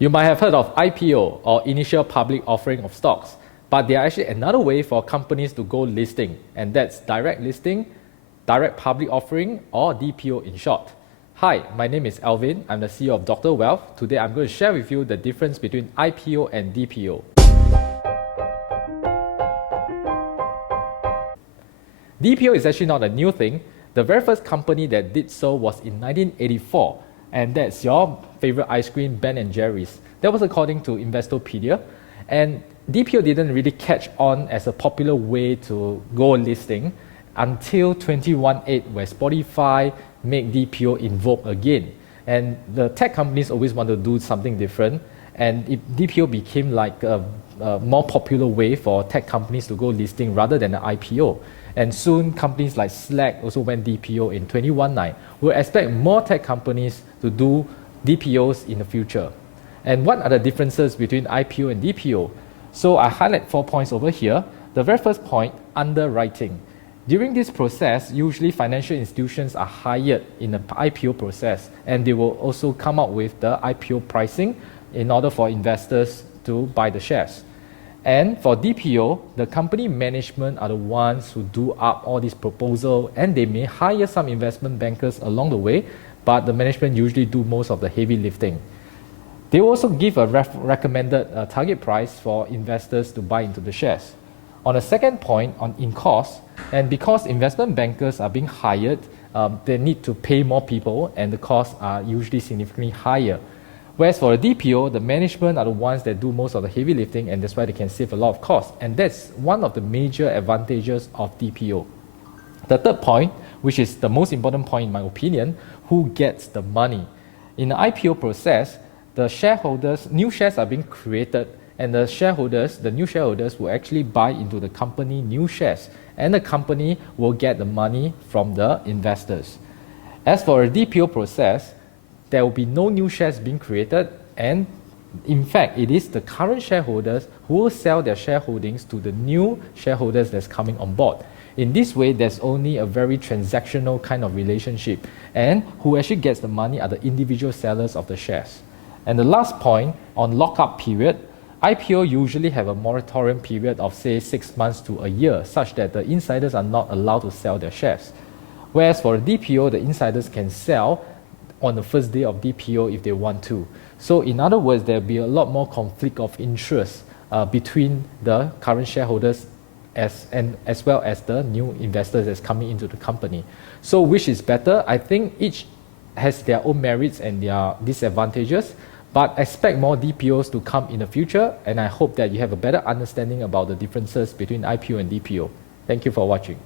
You might have heard of IPO or initial public offering of stocks, but there are actually another way for companies to go listing, and that's direct listing, direct public offering, or DPO in short. Hi, my name is Alvin. I'm the CEO of Dr. Wealth. Today I'm going to share with you the difference between IPO and DPO. DPO is actually not a new thing. The very first company that did so was in 1984, and that's your favorite ice cream, Ben & Jerry's. That was according to Investopedia, and DPO didn't really catch on as a popular way to go listing until 2018, where Spotify made DPO in vogue again. And the tech companies always want to do something different, and DPO became like a more popular way for tech companies to go listing rather than an IPO. And soon, companies like Slack also went DPO in 2019. We'll expect more tech companies to do DPOs in the future. And what are the differences between IPO and DPO? So I highlight 4 points over here. The very first point, underwriting. During this process, usually financial institutions are hired in the IPO process, and they will also come up with the IPO pricing in order for investors to buy the shares. And for DPO, the company management are the ones who do up all these proposals, and they may hire some investment bankers along the way, but the management usually do most of the heavy lifting. They also give a recommended target price for investors to buy into the shares. On the second point, in cost, and because investment bankers are being hired, they need to pay more people, and the costs are usually significantly higher. Whereas for a DPO, the management are the ones that do most of the heavy lifting, and that's why they can save a lot of costs. And that's one of the major advantages of DPO. The third point, which is the most important point in my opinion, who gets the money? In the IPO process, the shareholders, new shares are being created, and the new shareholders will actually buy into the company new shares, and the company will get the money from the investors. As for a DPO process, there will be no new shares being created, and in fact, it is the current shareholders who will sell their shareholdings to the new shareholders that's coming on board. In this way, there's only a very transactional kind of relationship, and who actually gets the money are the individual sellers of the shares. And the last point, on lockup period, IPO usually have a moratorium period of say 6 months to a year, such that the insiders are not allowed to sell their shares. Whereas for a DPO, the insiders can sell on the first day of DPO if they want to. So in other words, there'll be a lot more conflict of interest between the current shareholders as well as the new investors that's coming into the company. So which is better? I think each has their own merits and their disadvantages, but expect more DPOs to come in the future, and I hope that you have a better understanding about the differences between IPO and DPO. Thank you for watching.